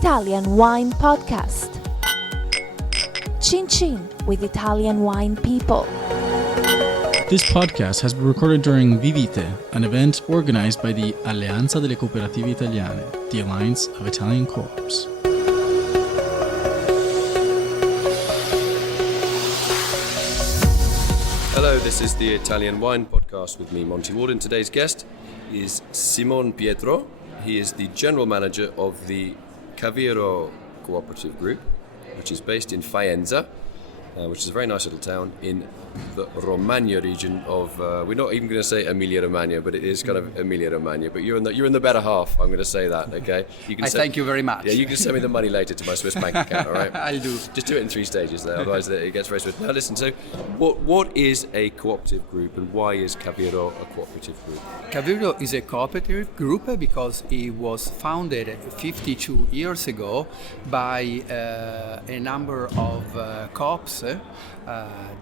Italian Wine Podcast. Chin Chin with Italian wine people. This podcast has been recorded during Vi.Vite, an event organized by the Alleanza delle Cooperative Italiane, the Alliance of Italian Coops. Hello, this is the Italian Wine Podcast with me, Monty Waldin. Today's guest is SimonPietro. He is the general manager of the CAVIRO Cooperative Group, which is based in Faenza, which is a very nice little town in the Romagna region of, we're not even going to say Emilia-Romagna, but it is kind of Emilia-Romagna. But you're in the better half, I'm going to say that, okay? Thank you very much. Yeah, you can send me the money later to my Swiss bank account, all right? I'll do. Just do it in 3 stages there, otherwise it gets very Swiss. Now listen, so what is a cooperative group and why is CAVIRO a cooperative group? CAVIRO is a cooperative group because it was founded 52 years ago by a number of coops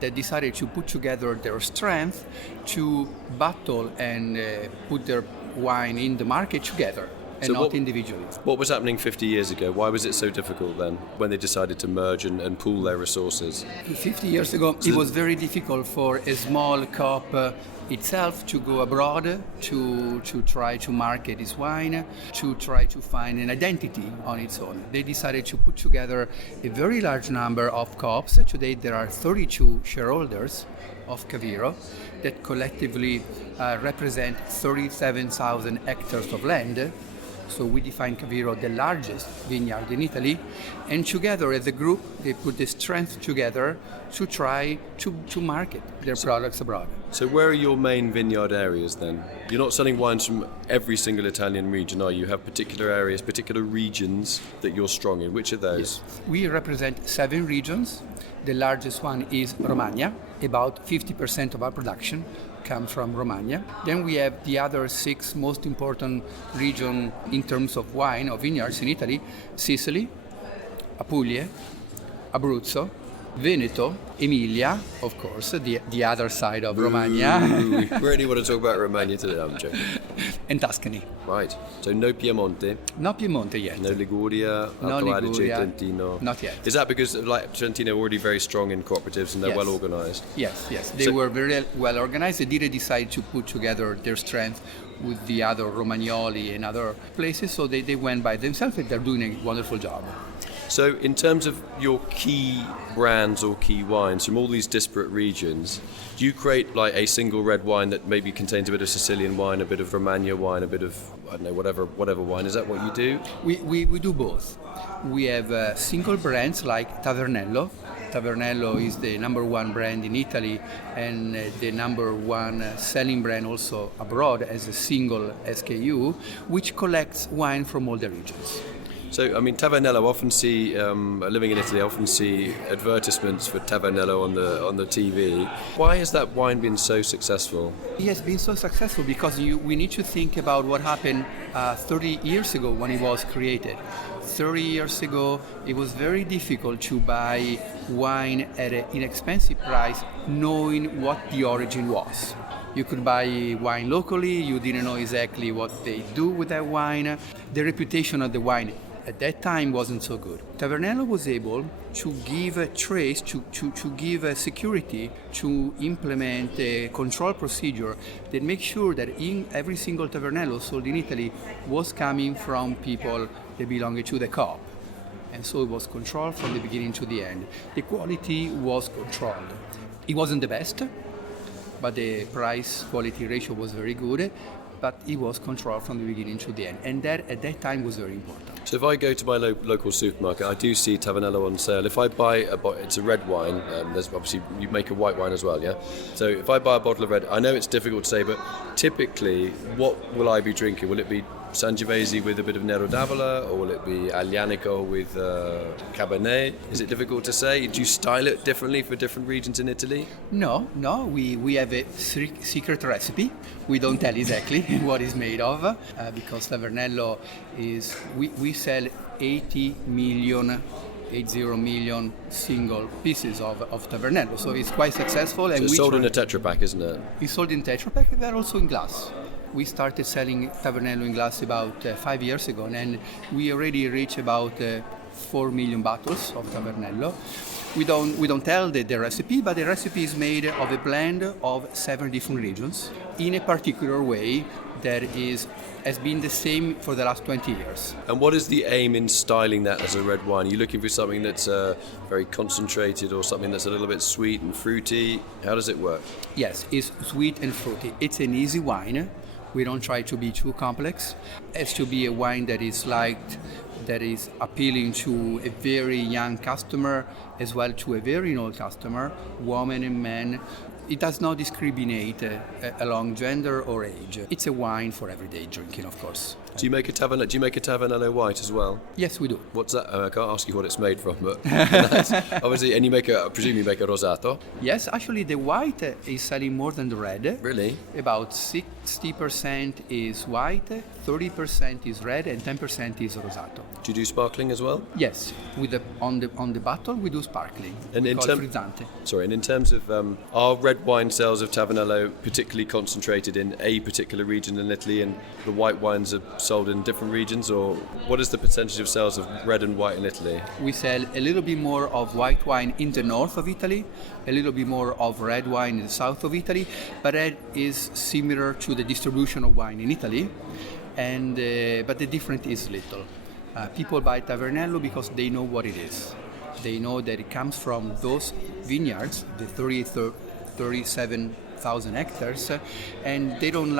that decided to put together their strength to battle and put their wine in the market together and not individually. What was happening 50 years ago? Why was it so difficult then when they decided to merge and pool their resources? 50 years ago, it was very difficult for a small coop itself to go abroad to try to market its wine, to try to find an identity on its own. They decided to put together a very large number of coops. Today there are 32 shareholders of CAVIRO that collectively represent 37,000 hectares of land. So we define CAVIRO the largest vineyard in Italy, and together as a group they put the strength together to try to market their products abroad. So where are your main vineyard areas then? You're not selling wines from every single Italian region, are you? You have particular areas, particular regions that you're strong in. Which are those? Yes. We represent 7 regions. The largest one is Romagna. About 50% of our production comes from Romagna. Then we have the other 6 most important regions in terms of wine or vineyards in Italy: Sicily, Apulia, Abruzzo, Veneto, Emilia, of course, the other side of Romagna. We really want to talk about Romagna today, I'm joking. And Tuscany. Right. So no Piemonte. Not Piemonte yet. No Liguria, No Alto Adige, Liguria. Trentino. Not yet. Is that because Trentino are already very strong in cooperatives and they're well organized? Yes. They were very well organized. They didn't decide to put together their strength with the other Romagnoli and other places, so they went by themselves and they're doing a wonderful job. So in terms of your key brands or key wines from all these disparate regions, do you create like a single red wine that maybe contains a bit of Sicilian wine, a bit of Romagna wine, a bit of, I don't know, whatever wine? Is that what you do? We do both. We have single brands like Tavernello. Tavernello is the number 1 brand in Italy and the number 1 selling brand also abroad as a single SKU, which collects wine from all the regions. So, I mean, Tavernello, I often see, living in Italy, I often see advertisements for Tavernello on the TV. Why has that wine been so successful? It has been so successful because we need to think about what happened 30 years ago when it was created. 30 years ago, it was very difficult to buy wine at an inexpensive price, knowing what the origin was. You could buy wine locally, you didn't know exactly what they do with that wine. The reputation of the wine at that time wasn't so good. Tavernello was able to give a trace, to give a security, to implement a control procedure that makes sure that in every single Tavernello sold in Italy was coming from people that belonged to the coop. And so it was controlled from the beginning to the end. The quality was controlled. It wasn't the best, but the price-quality ratio was very good, but it was controlled from the beginning to the end. And that, at that time, was very important. So if I go to my local supermarket, I do see Tavernello on sale. If I buy it's a red wine, there's obviously, you make a white wine as well, yeah? So if I buy a bottle of red, I know it's difficult to say, but typically, what will I be drinking? Will it be Sangiovese with a bit of Nero d'Avola, or will it be Aglianico with Cabernet? Is it difficult to say? Do you style it differently for different regions in Italy? No, we have a secret recipe. We don't tell exactly what it's made of, because Tavernello is, we sell 80 million single pieces of Tavernello, so it's quite successful. And so it's sold in a Tetra Pak, isn't it? It's sold in Tetra Pak, but also in glass. We started selling Tavernello in glass about 5 years ago, and we already reached about 4 million bottles of Tavernello. We don't tell the recipe, but the recipe is made of a blend of 7 different regions in a particular way that has been the same for the last 20 years. And what is the aim in styling that as a red wine? Are you looking for something that's very concentrated or something that's a little bit sweet and fruity? How does it work? Yes, it's sweet and fruity. It's an easy wine. We don't try to be too complex. It has to be a wine that is liked, that is appealing to a very young customer as well to a very old customer, women and men. It does not discriminate along gender or age. It's a wine for everyday drinking, of course. Do you make a Tavernello white as well? Yes, we do. What's that? I can't ask you what it's made from, but that's, obviously, and I presume you make a rosato. Yes, actually, the white is selling more than the red. Really? About 60% is white, 30% is red, and 10% is rosato. Do you do sparkling as well? Yes, on the bottle we do sparkling. And in terms of are red wine sales of Tavernello particularly concentrated in a particular region in Italy, and the white wines are sold in different regions, or what is the percentage of sales of red and white in Italy? We sell a little bit more of white wine in the north of Italy, a little bit more of red wine in the south of Italy, but that is similar to the distribution of wine in Italy, and but the difference is little. People buy Tavernello because they know what it is. They know that it comes from those vineyards, the 37,000 hectares, and they don't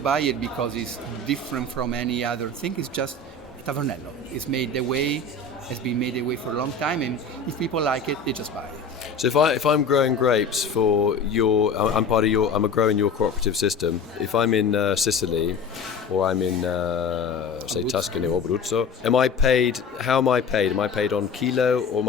buy it because it's different from any other thing. It's just Tavernello. It's made the way, has been made the way for a long time, and if people like it, they just buy it. So if I'm growing grapes for I'm a grower in your cooperative system. If I'm in Sicily, or I'm in say Tuscany or Abruzzo, am I paid? How am I paid? Am I paid on kilo, or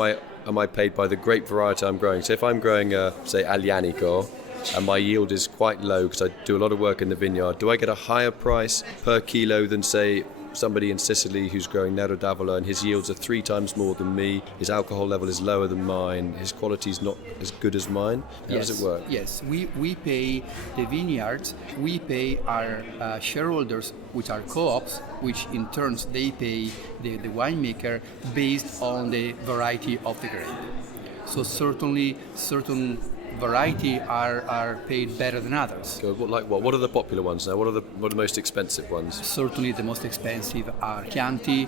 am I paid by the grape variety I'm growing? So if I'm growing say Aglianico, and my yield is quite low because I do a lot of work in the vineyard, do I get a higher price per kilo than say somebody in Sicily who's growing Nero d'Avola and his yields are 3 times more than me, his alcohol level is lower than mine, his quality is not as good as mine? How does it work? Yes, we pay the vineyards, we pay our shareholders, which are co-ops, which in turn they pay the winemaker based on the variety of the grape. So certainly certain variety are paid better than others. So what are the popular ones now? What are the most expensive ones? Certainly the most expensive are Chianti,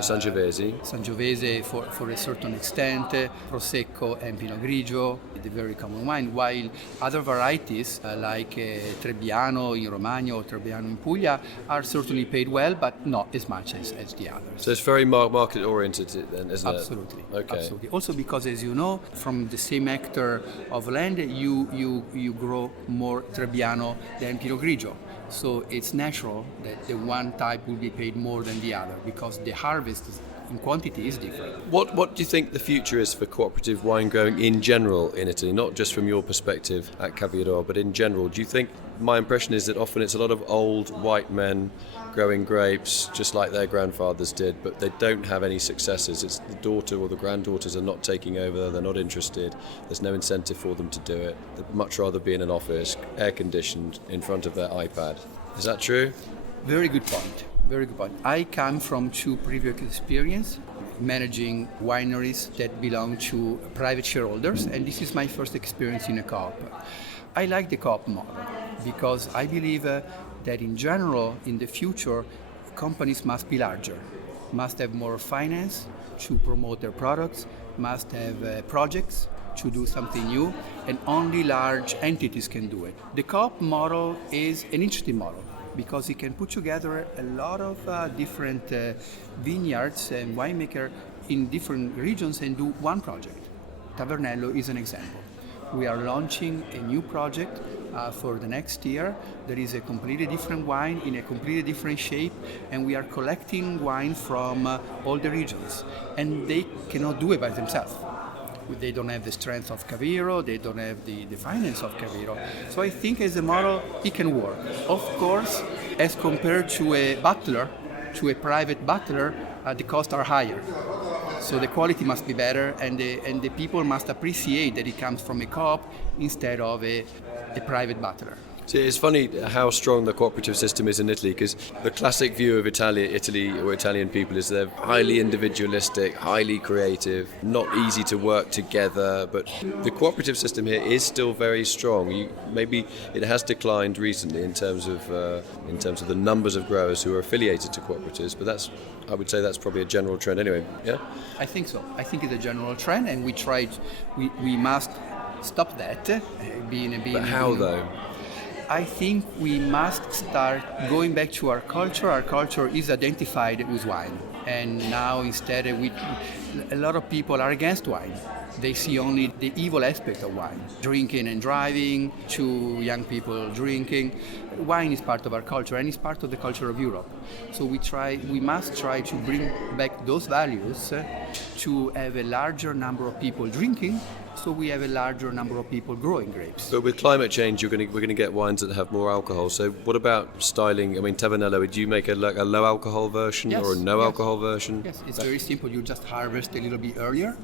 Sangiovese for a certain extent, Prosecco and Pinot Grigio, the very common wine, while other varieties like Trebbiano in Romagna or Trebbiano in Puglia are certainly paid well, but not as much as the others. So it's very market oriented then, isn't Absolutely. it? Okay. Absolutely. Also because, as you know, from the same hectare of land, you grow more Trebbiano than Pinot Grigio. So it's natural that the one type will be paid more than the other because the harvest in quantity is different. What do you think the future is for cooperative wine growing in general in Italy, not just from your perspective at CAVIRO, but in general? Do you think, my impression is that often it's a lot of old white men growing grapes just like their grandfathers did, but they don't have any successors. It's the daughter or the granddaughters are not taking over, they're not interested, there's no incentive for them to do it. They'd much rather be in an office, air conditioned, in front of their iPad. Is that true? Very good point. Very good point. I come from 2 previous experience managing wineries that belong to private shareholders, and this is my first experience in a co-op. I like the co-op model because I believe that in general, in the future, companies must be larger, must have more finance to promote their products, must have projects to do something new, and only large entities can do it. The co-op model is an interesting model because it can put together a lot of different vineyards and winemakers in different regions and do one project. Tavernello is an example. We are launching a new project for the next year. There is a completely different wine in a completely different shape, and we are collecting wine from all the regions. And they cannot do it by themselves. They don't have the strength of CAVIRO, they don't have the finance of CAVIRO. So I think as a model, it can work. Of course, as compared to a bottler, to a private bottler, the costs are higher. So the quality must be better, and the people must appreciate that it comes from a co-op instead of a private bottler. See, it's funny how strong the cooperative system is in Italy, because the classic view of Italy or Italian people is they're highly individualistic, highly creative, not easy to work together. But the cooperative system here is still very strong. Maybe it has declined recently in terms of the numbers of growers who are affiliated to cooperatives, but I would say that's probably a general trend anyway. Yeah, I think so. I think it's a general trend, and we must stop that. But how though? I think we must start going back to our culture. Our culture is identified with wine, and now instead a lot of people are against wine. They see only the evil aspect of wine, drinking and driving, to young people drinking. Wine is part of our culture, and it's part of the culture of Europe. So we must try to bring back those values to have a larger number of people drinking, so we have a larger number of people growing grapes. But with climate change, we're going to get wines that have more alcohol. So what about styling? I mean, Tavernello, do you make a low alcohol version or a no alcohol version? Yes, it's very simple. You just harvest a little bit earlier,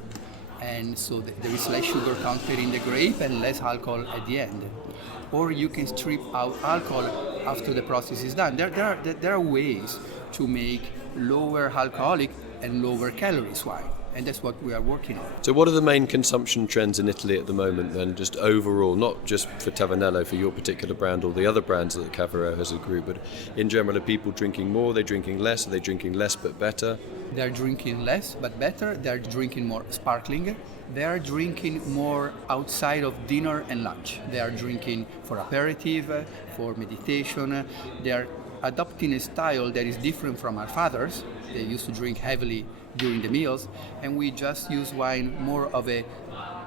and so there is less sugar content in the grape and less alcohol at the end. Or you can strip out alcohol after the process is done. There are ways to make lower alcoholic and lower calories wine, and that's what we are working on. So what are the main consumption trends in Italy at the moment then, just overall, not just for Tavernello, for your particular brand or the other brands that CAVIRO has a group, but in general, are people drinking more, are they drinking less, are they drinking less but better? They're drinking less but better, they're drinking more sparkling, they're drinking more outside of dinner and lunch. They are drinking for aperitif, for meditation, they're adopting a style that is different from our fathers. They used to drink heavily during the meals, and we just use wine more of a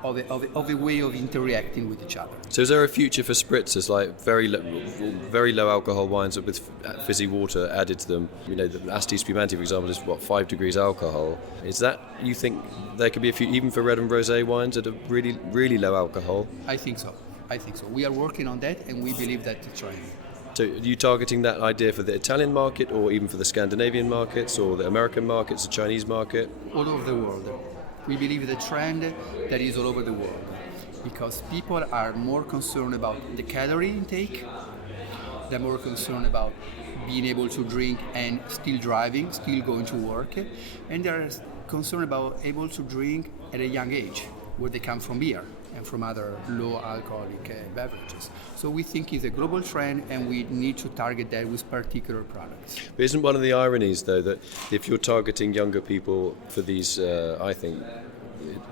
way of interacting with each other. So is there a future for spritzers, like very low alcohol wines with fizzy water added to them? You know, the Asti Spumante, for example, is 5 degrees alcohol. Is that, you think there could be a few, even for red and rosé wines that are really, really low alcohol? I think so. We are working on that, and we believe that it's right. So are you targeting that idea for the Italian market, or even for the Scandinavian markets, or the American markets, the Chinese market? All over the world. We believe the trend that is all over the world, because people are more concerned about the calorie intake, they're more concerned about being able to drink and still driving, still going to work, and they're concerned about able to drink at a young age, where they come from beer and from other low alcoholic beverages. So we think it's a global trend, and we need to target that with particular products. But isn't one of the ironies, though, that if you're targeting younger people for these, I think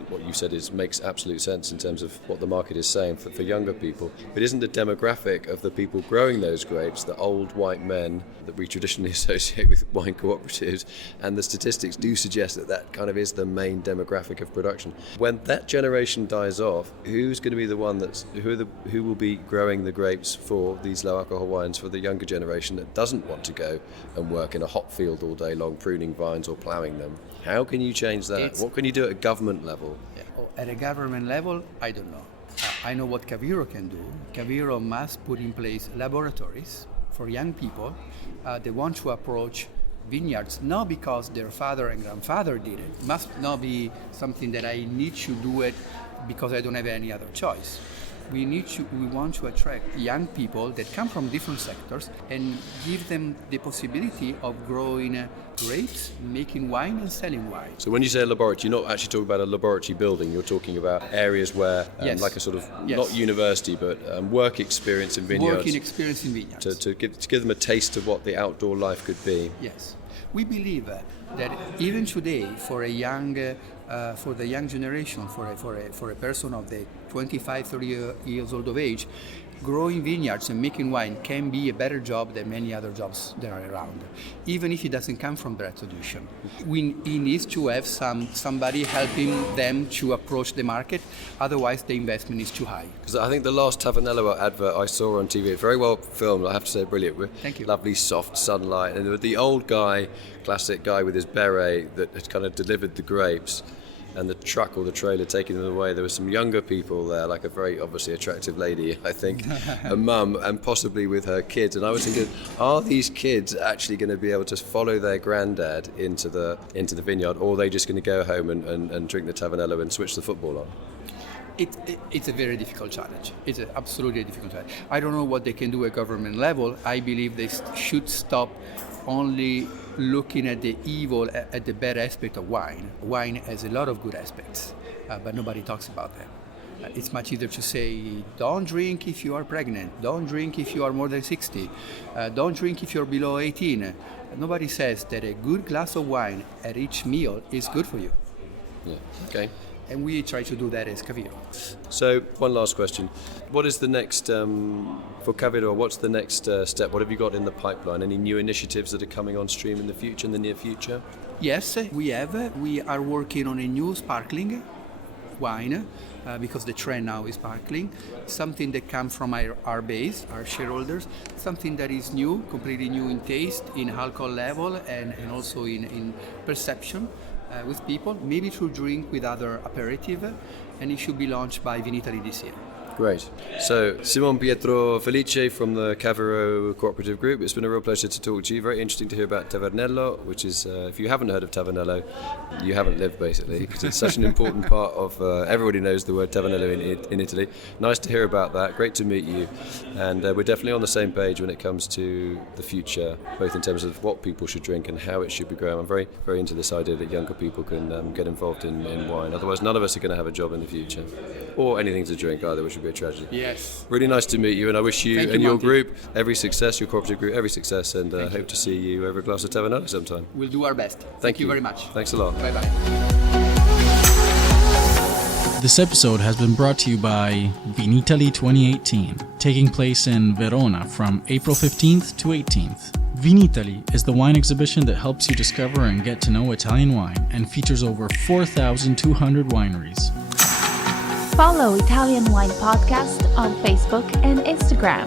what you said makes absolute sense in terms of what the market is saying for younger people, but isn't the demographic of the people growing those grapes the old white men that we traditionally associate with wine cooperatives, and the statistics do suggest that kind of is the main demographic of production. When that generation dies off, who's going to be the one who will be growing the grapes for these low alcohol wines for the younger generation that doesn't want to go and work in a hop field all day long pruning vines or ploughing them? How can you change that? What can you do at a government level? At a government level, I don't know. I know what CAVIRO can do. CAVIRO must put in place laboratories for young people. They want to approach vineyards not because their father and grandfather did it. It must not be something that I need to do it because I don't have any other choice. We want to attract young people that come from different sectors and give them the possibility of growing grapes, making wine and selling wine. So when you say a laboratory, you're not actually talking about a laboratory building, you're talking about areas where, like a sort of, not university, but work experience in vineyards. Working experience in vineyards. To give them a taste of what the outdoor life could be. Yes. We believe that even today, for the young generation, for a person of the 25, 30 years old of age, growing vineyards and making wine can be a better job than many other jobs that are around, even if it doesn't come from that tradition. He needs to have somebody helping them to approach the market, otherwise the investment is too high. Because I think the last Tavernello advert I saw on TV, very well filmed, I have to say, brilliant. Thank you. Lovely soft sunlight, and the old guy, classic guy with his beret that had kind of delivered the grapes, and the truck or the trailer taking them away. There were some younger people there, like a very obviously attractive lady, I think, a mum, and possibly with her kids. And I was thinking, are these kids actually going to be able to follow their granddad into the vineyard, or are they just going to go home and drink the Tavernello and switch the football on? It's a very difficult challenge. It's absolutely a difficult challenge. I don't know what they can do at government level. I believe they should stop only looking at the evil, at the bad aspect of wine. Wine has a lot of good aspects, but nobody talks about them. It's much easier to say, don't drink if you are pregnant, don't drink if you are more than 60, don't drink if you're below 18. Nobody says that a good glass of wine at each meal is good for you. Yeah. Okay. And we try to do that as CAVIRO. So, one last question. What is the next, for CAVIRO, what's the next step? What have you got in the pipeline? Any new initiatives that are coming on stream in the future, in the near future? Yes, we have. We are working on a new sparkling wine, because the trend now is sparkling. Something that comes from our base, our shareholders. Something that is new, completely new in taste, in alcohol level, and also in perception. With people, maybe to drink with other aperitif, and it should be launched by Vinitaly this year. Great. So, SimonPietro Felice from the CAVIRO Cooperative Group. It's been a real pleasure to talk to you. Very interesting to hear about Tavernello, which is, if you haven't heard of Tavernello, you haven't lived, basically, because it's such an important part of, everybody knows the word Tavernello in Italy. Nice to hear about that. Great to meet you. And we're definitely on the same page when it comes to the future, both in terms of what people should drink and how it should be grown. I'm very, very into this idea that younger people can get involved in wine. Otherwise, none of us are going to have a job in the future, or anything to drink either, which would be a tragedy. Yes. Really nice to meet you, and I wish you Thank and you, your Monty. group every success, your cooperative group every success, and hope to see you over a glass of Tavernello sometime. We'll do our best. Thank you very much. Thanks a lot. Bye-bye. This episode has been brought to you by Vinitaly 2018, taking place in Verona from April 15th to 18th. Vinitaly is the wine exhibition that helps you discover and get to know Italian wine and features over 4,200 wineries. Follow Italian Wine Podcast on Facebook and Instagram.